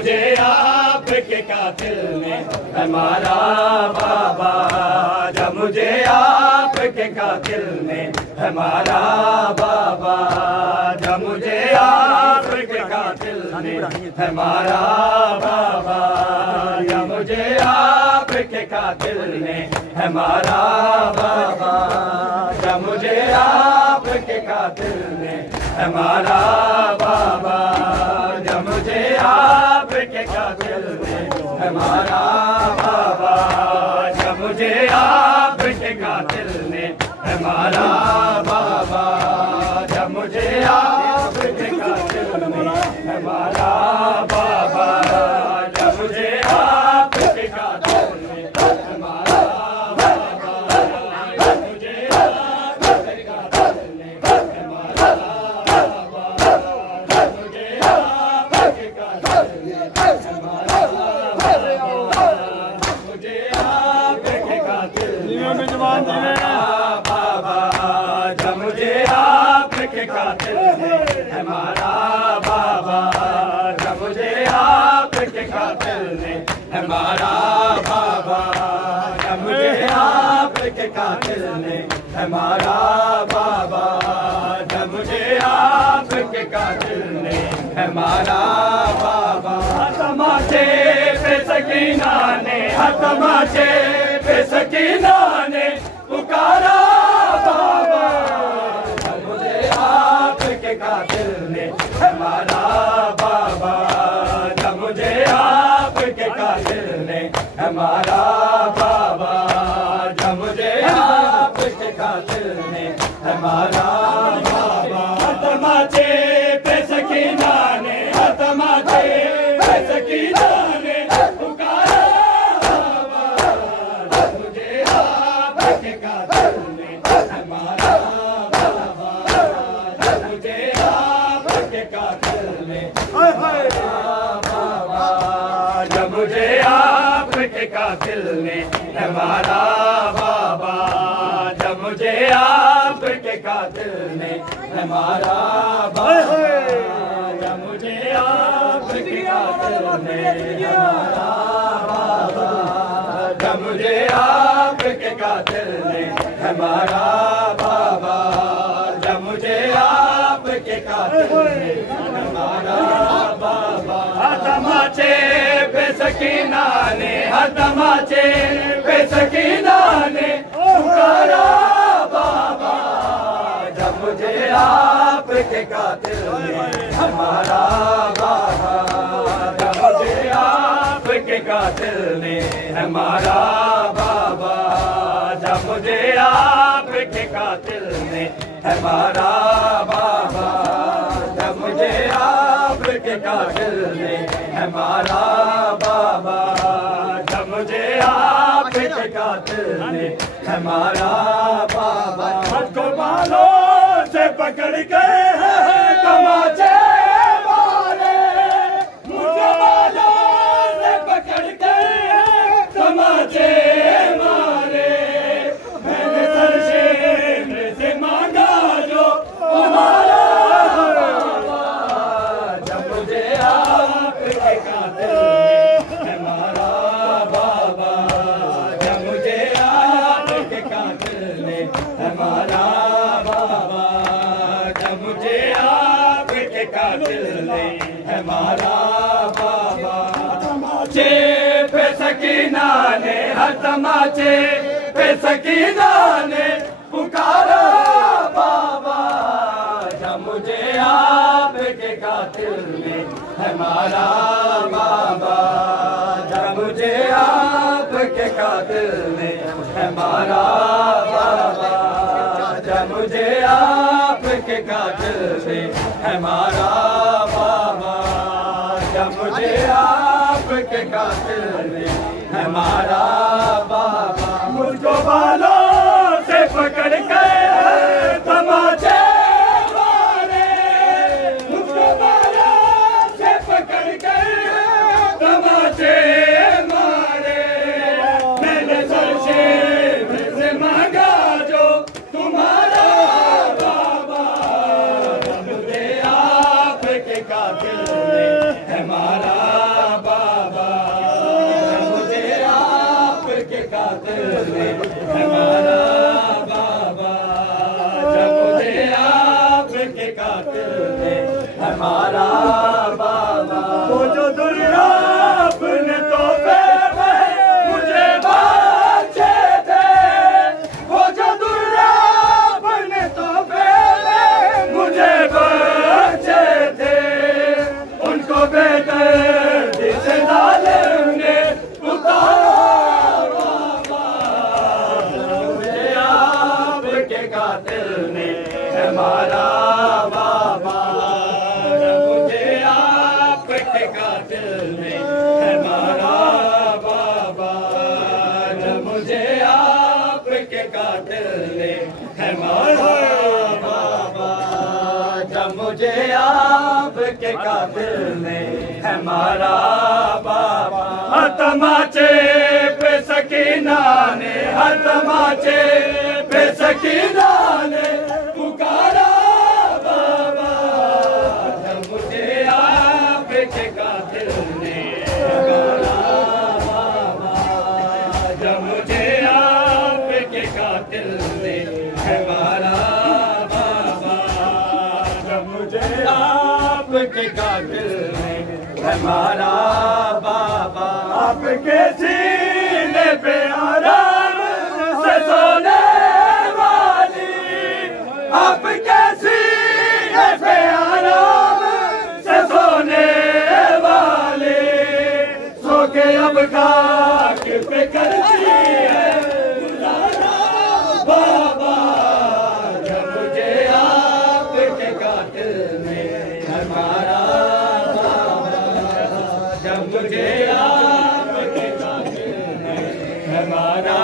मुझे आपके कातिल ने हमारा बाबा, जब मुझे आपके कातिल ने हमारा बाबा, जब मुझे आपके कातिल ने हमारा बाबा, जब मुझे आपके कातिल ने हमारा बाबा, जब मुझे आपके कातिल ने हमारा बाबा, जब मुझे आपके कातिल ने हमारा बाबा, जब मुझे आपके कातिल ने हमारा बाबा, जब मुझे आपके कातिल ने हमारा बाबा, जब मुझे आपके कातिल ने हमारा बाबा, जब मुझे आपके कातिल ने हमारा बाबा, जब मुझे आपके कातिल ने हमारा बाबा, मुझे आपके कातिल ने बाबा, जब मुझे आपके कातिल ने हमारा बाबा, जब मुझे आपके कातिल ने हमारा बाबा, जब मुझे आपके कातिल ने हमारा बाबा, जब मुझे आपके कातिल ने हमारा बाबा, तमाचे पे सकीना ने, तमाचे पे सकीना ने पुकारा बाबा, जब मुझे आपके कातिल ने हमारा बाबा, जब मुझे आपके कातिल ने हमारा बाबा, जब मुझे आपके कातिल ने हमारा बाबा, तमाचे पे सकीना ने, तमाचे पे सकीना ने पुकारा बाबा, जब मुझे आपके कातिल ने हमारा बाबा, जब मुझे आपके कातिल ने हमारा बाबा, जब मुझे आपके कातिल ने हमारा बाबा, जब मुझे आपके कातिल ने हमारा बाबा, जब मुझे आपके कातिल ने हमारा बाबा, जब मुझे आपके कातिल ने हमारा बाबा, जब मुझे आपके कातिल ने हमारा बाबा, तमाचे पे सकीना ने, तमाचे पे सकीना ने पुकारा बाबा, जब मुझे आपके कातिल ने हमारा बाबा, जब मुझे आपके कातिल ने हमारा बाबा, जब मुझे आपके कातिल ने हमारा बाबा, जब मुझे आपके कातिल ने हमारा बाबा, जब मुझे आपके कातिल ने हमारा बाबा, मुझको बालों से पकड़ गए हैं तमाचे वाले, मुझको बालों से पकड़ गए हैं तमाचे वाले, मैंने सरशेर से मांगा जो हमारा बाबा, जब मुझे आपके कातिल ने हमारा बाबा, जब मुझे आपके कातिल ने हमारा बाबा, जब मुझे आपके कातिल ने हमारा बाबा, तमाचे पे सकीना ने, तमाचे पे सकीना ने पुकारा बाबा, जब मुझे आपके कातिल ने हमारा बाबा, जब मुझे आपके कातिल ने हमारा बाबा, जब मुझे आपके कातिल ने हमारा बाबा, जब मुझे आपके कातिल ने हमारा बाबा, मुझको बालों से पकड़ गए तमाचे वाले, मुझको बालों से पकड़ गए तमाचे वाले, मैंने सरशेर से मांगा जो तुम्हारा बाबा, जब मुझे आपके कातिल ने हमारा हमारा बाबा, जब मुझे आपके कातिल ने हमारा बाबा, हर तमाचे पे सकीना ने, हर तमाचे पे सकीना ने पुकारा बाबा, जब मुझे आपके कातिल ने हमारा बाबा, जब मुझे आपके कातिल ने हमारा बाबा, जब मुझे आपके कातिल ने हमारा बाबा, आपके सीने पे आराम से सोने वाली, आपके सीने पे आराम से सोने वाली, सो के अब खाक पे करती है गुजारा बाबा, जब मुझे आपके कातिल ने हमारा बाबा, जब मुझे आपके कातिल ने हमारा